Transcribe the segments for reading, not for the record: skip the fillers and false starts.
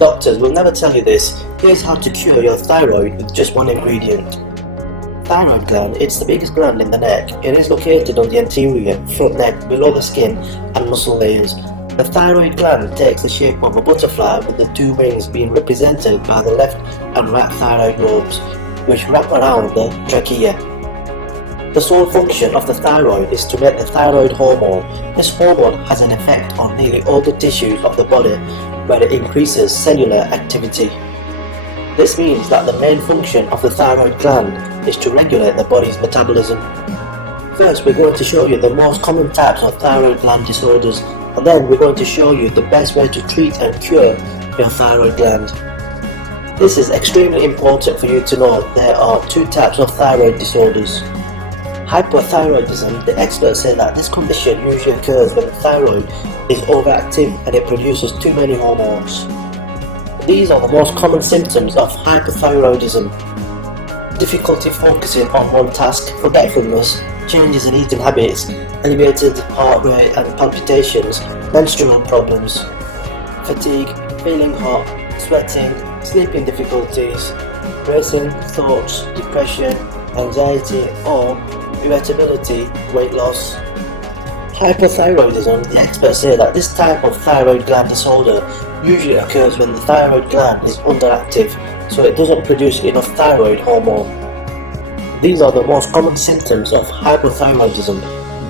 Doctors will never tell you this. Here's how to cure your thyroid with just one ingredient. Thyroid gland, it's the biggest gland in the neck. It is located on the anterior, front neck, below the skin and muscle layers. The thyroid gland takes the shape of a butterfly with the two wings being represented by the left and right thyroid lobes, which wrap around the trachea. The sole function of the thyroid is to make the thyroid hormone. This hormone has an effect on nearly all the tissues of the body, where it increases cellular activity. This means that the main function of the thyroid gland is to regulate the body's metabolism. First, we're going to show you the most common types of thyroid gland disorders, and then we're going to show you the best way to treat and cure your thyroid gland. This is extremely important for you to know. There are two types of thyroid disorders. Hypothyroidism, the experts say that this condition usually occurs when the thyroid is overactive and it produces too many hormones. These are the most common symptoms of hyperthyroidism: difficulty focusing on one task, forgetfulness, changes in eating habits, elevated heart rate and palpitations, menstrual problems, fatigue, feeling hot, sweating, sleeping difficulties, racing thoughts, depression, anxiety or irritability, weight loss. Hyperthyroidism, the experts say that this type of thyroid gland disorder usually occurs when the thyroid gland is underactive, so it doesn't produce enough thyroid hormone. These are the most common symptoms of hypothyroidism: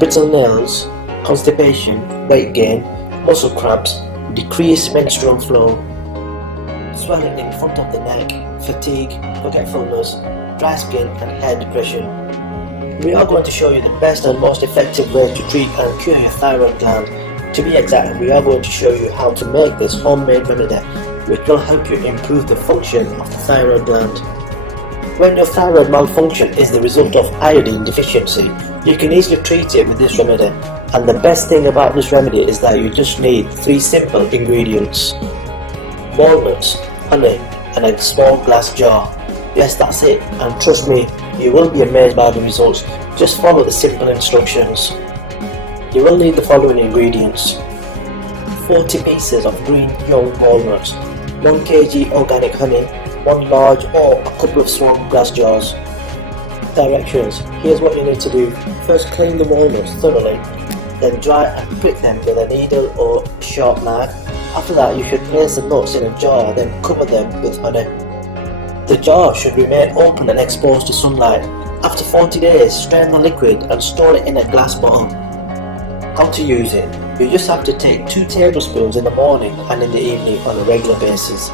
brittle nails, constipation, weight gain, muscle cramps, decreased menstrual flow, swelling in front of the neck, fatigue, forgetfulness, dry skin and hair depression. We are going to show you the best and most effective way to treat and cure your thyroid gland. To be exact, we are going to show you how to make this homemade remedy, which will help you improve the function of the thyroid gland. When your thyroid malfunction is the result of iodine deficiency, you can easily treat it with this remedy. And the best thing about this remedy is that you just need 3 simple ingredients: walnuts, honey and a small glass jar. Yes, that's it, and trust me, you will be amazed by the results. Just follow the simple instructions. You will need the following ingredients: 40 pieces of green young walnuts, 1 kg organic honey, 1 large or a couple of small glass jars. Directions: here's what you need to do. First, clean the walnuts thoroughly, then dry and prick them with a needle or sharp knife. After that, you should place the nuts in a jar, then cover them with honey. The jar should remain open and exposed to sunlight. After 40 days, strain the liquid and store it in a glass bottle. How to use it: you just have to take 2 tablespoons in the morning and in the evening on a regular basis.